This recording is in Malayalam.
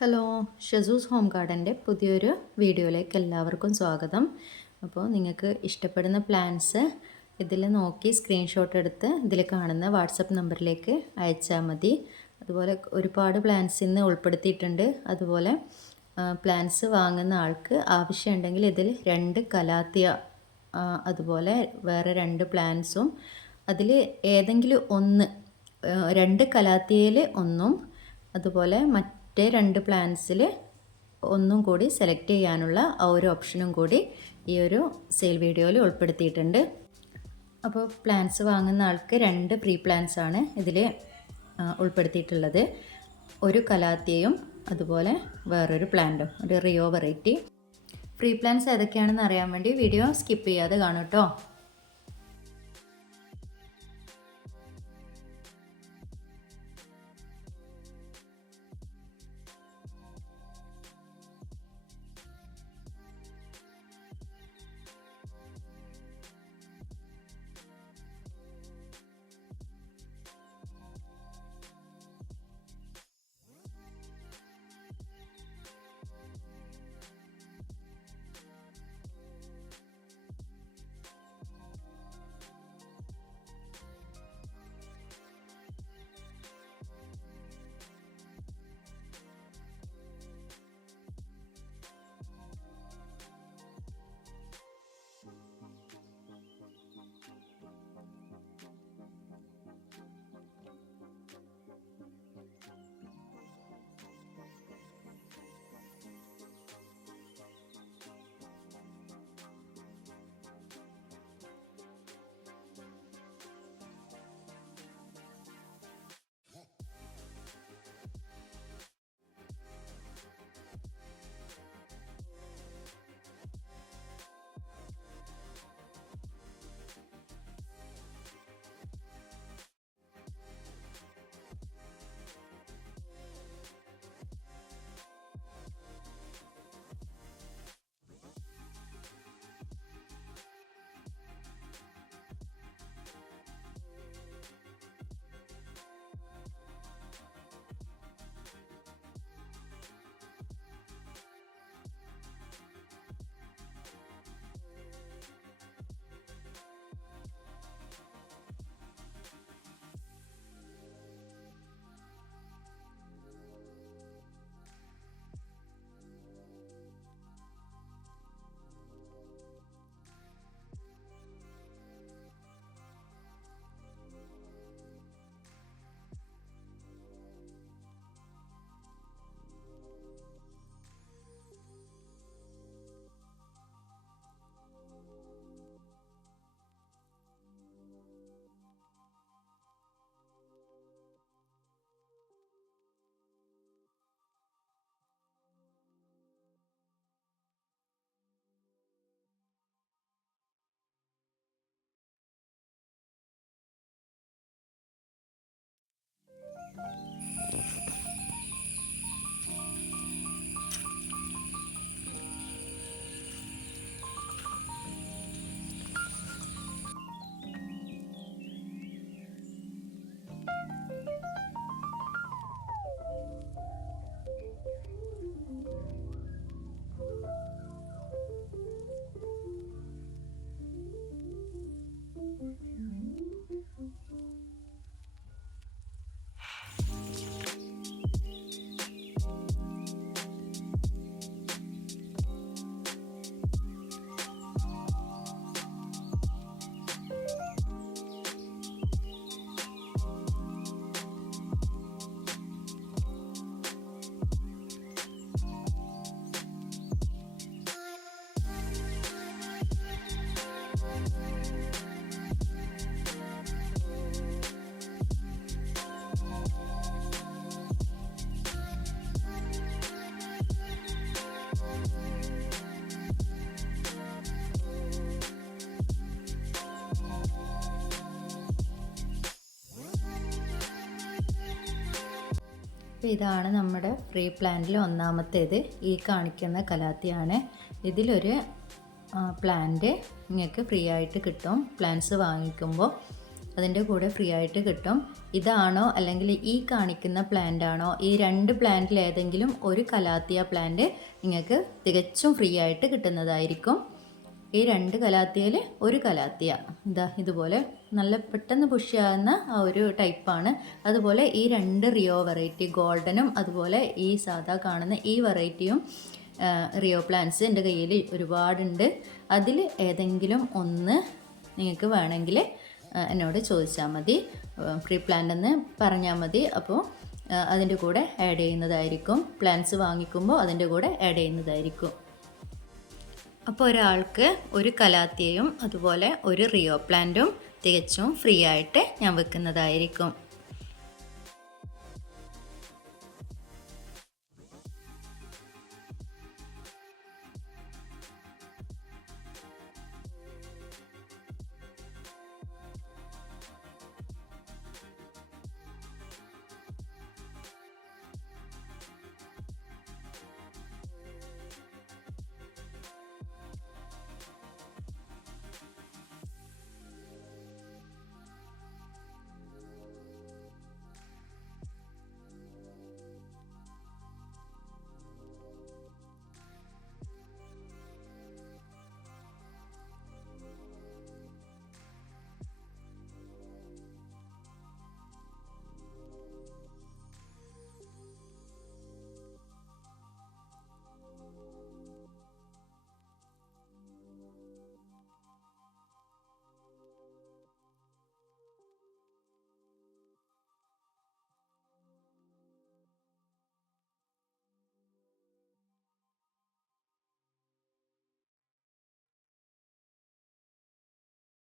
ഹലോ ഷസൂസ് ഹോം ഗാർഡന്റെ പുതിയൊരു വീഡിയോയിലേക്ക് എല്ലാവർക്കും സ്വാഗതം. അപ്പോൾ നിങ്ങൾക്ക് ഇഷ്ടപ്പെടുന്ന പ്ലാൻസ് ഇതിൽ നോക്കി സ്ക്രീൻഷോട്ട് എടുത്ത് ഇതിൽ കാണുന്ന വാട്സപ്പ് നമ്പറിലേക്ക് അയച്ചാൽ മതി. അതുപോലെ ഒരുപാട് പ്ലാൻസ് ഇന്ന് ഉൾപ്പെടുത്തിയിട്ടുണ്ട്. അതുപോലെ പ്ലാൻസ് വാങ്ങുന്ന ആൾക്ക് ആവശ്യമുണ്ടെങ്കിൽ ഇതിൽ രണ്ട് കലാത്തിയ അതുപോലെ വേറെ രണ്ട് പ്ലാൻസും അതിൽ ഏതെങ്കിലും ഒന്ന് രണ്ട് കലാത്തിയയിൽ ഒന്നും അതുപോലെ മറ്റേ രണ്ട് പ്ലാൻസിൽ ഒന്നും കൂടി സെലക്ട് ചെയ്യാനുള്ള ആ ഒരു ഓപ്ഷനും കൂടി ഈ ഒരു സെയിൽ വീഡിയോയിൽ ഉൾപ്പെടുത്തിയിട്ടുണ്ട്. അപ്പോൾ പ്ലാൻസ് വാങ്ങുന്ന ആൾക്ക് രണ്ട് പ്രീ പ്ലാൻസ് ആണ് ഇതിൽ ഉൾപ്പെടുത്തിയിട്ടുള്ളത്. ഒരു കലാത്തിയയും അതുപോലെ വേറൊരു പ്ലാന്റും ഒരു റിയോ വെറൈറ്റി. ഫ്രീ പ്ലാൻസ് ഏതൊക്കെയാണെന്ന് അറിയാൻ വേണ്ടി വീഡിയോ സ്കിപ്പ് ചെയ്യാതെ കാണും കേട്ടോ. അപ്പോൾ ഇതാണ് നമ്മുടെ ഫ്രീ പ്ലാന്റിൽ ഒന്നാമത്തേത്. ഈ കാണിക്കുന്ന കലാത്തിയാണ്. ഇതിലൊരു പ്ലാന്റ് നിങ്ങൾക്ക് ഫ്രീ ആയിട്ട് കിട്ടും. പ്ലാന്റ്സ് വാങ്ങിക്കുമ്പോൾ അതിന്റെ കൂടെ ഫ്രീ ആയിട്ട് കിട്ടും. ഇതാണോ അല്ലെങ്കിൽ ഈ കാണിക്കുന്ന പ്ലാന്റ് ആണോ? ഈ രണ്ട് പ്ലാന്റിൽ ഏതെങ്കിലും ഒരു കലാത്തിയ പ്ലാന്റ് നിങ്ങൾക്ക് തികച്ചും ഫ്രീ ആയിട്ട് കിട്ടുന്നതായിരിക്കും. ഈ രണ്ട് കലാത്തിയയിൽ ഒരു കലാത്തിയ. ഇതാ ഇതുപോലെ നല്ല പെട്ടെന്ന് പുഷ് ചെയ്യാവുന്ന ആ ഒരു ടൈപ്പാണ് അതുപോലെ ഈ രണ്ട് റിയോ വെറൈറ്റി ഗോൾഡനും അതുപോലെ ഈ സാധാ കാണുന്ന ഈ വെറൈറ്റിയും റിയോ പ്ലാന്റ്സ് എന്റെ കയ്യിൽ ഒരുപാടുണ്ട്. അതിൽ ഏതെങ്കിലും ഒന്ന് നിങ്ങൾക്ക് വേണമെങ്കിൽ എന്നോട് ചോദിച്ചാൽ മതി. ഫ്രീ പ്ലാന്റ് എന്ന് പറഞ്ഞാൽ മതി. അപ്പോൾ അതിന്റെ കൂടെ ആഡ് ചെയ്യുന്നതായിരിക്കും. പ്ലാന്റ്സ് വാങ്ങിക്കുമ്പോൾ അതിന്റെ കൂടെ ആഡ് ചെയ്യുന്നതായിരിക്കും. അപ്പോൾ ഒരാൾക്ക് ഒരു കലാത്തിയയും അതുപോലെ ഒരു റിയോ പ്ലാന്റും തികച്ചും ഫ്രീ ആയിട്ട് ഞാൻ വെക്കുന്നതായിരിക്കും.